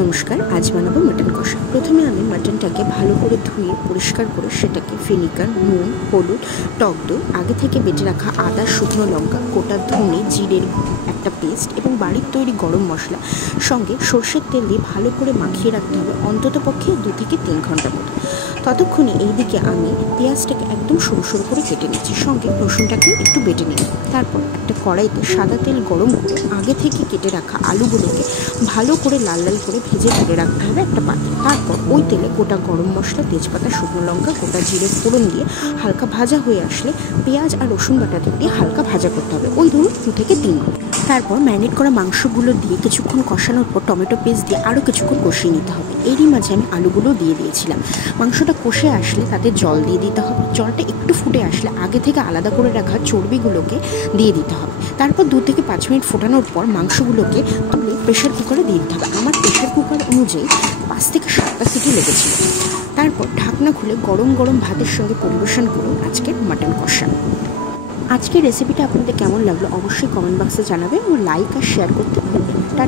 নমস্কার, আজ বানাবো মাটন কষা। প্রথমে আমি মাটনটাকে ভালো করে ধুয়ে পরিষ্কার করে সেটাকে ভিনিগার, নুন, হলুদ, টক দই, আগে থেকে বেটে রাখা আদা, শুকনো লঙ্কা, গোটা ধনে, জিরের একটা পেস্ট এবং বাড়ির তৈরি গরম মশলা সঙ্গে সর্ষের তেল দিয়ে ভালো করে মাখিয়ে রাখতে হবে অন্তত পক্ষে 2 থেকে 3 ঘন্টা মতো। ততক্ষণে এইদিকে আমি পেঁয়াজটাকে একদম সরু সরু করে কেটে নিচ্ছি, সঙ্গে রসুনটাকেও একটু বেটে নিই। তারপর একটা কড়াইতে সাদা তেল গরম করে আগে থেকে কেটে রাখা আলুগুলোকে ভালো করে লাল লাল করে ভেজে তুলে রাখতে হবে একটা পাত্রে। তারপর ওই তেলে গোটা গরম মশলা, তেজপাতা, শুকনো লঙ্কা, গোটা জিরে ফোড়ন দিয়ে হালকা ভাজা হয়ে আসলে পেঁয়াজ আর রসুন বাটাটা দিয়ে হালকা ভাজা করতে হবে, ওই ধরুন 2 থেকে 3 মিনিট। তারপর ম্যারিনেট করা মাংসগুলো দিয়ে কিছুক্ষণ কষানোর পর টমেটো পেস্ট দিয়ে আরও কিছুক্ষণ কষিয়ে নিতে হবে। এরই মাঝে আমি আলুগুলো দিয়ে দিয়েছিলাম। মাংসটা কষে আসলে তাতে জল দিয়ে দিতে হবে। জলটা একটু ফুটে আসলে আগে থেকে আলাদা করে রাখা চর্বিগুলোকে দিয়ে দিতে হবে। তারপর 2 থেকে 5 মিনিট ফোটানোর পর মাংসগুলোকে তুলে প্রেশার কুকারে দিয়ে দিতে হবে। আমার প্রেশার কুকার অনুযায়ী 5 থেকে 7টা সিটি লেগেছিল। তারপর ঢাকনা খুলে গরম গরম ভাতের সঙ্গে পরিবেশন করুন আজকের মাটন কষা। আজকের রেসিপিটা আপনাদের কেমন লাগলো অবশ্যই কমেন্ট বক্সে জানাবেন ও লাইক আর শেয়ার করতে ভুলবেন না।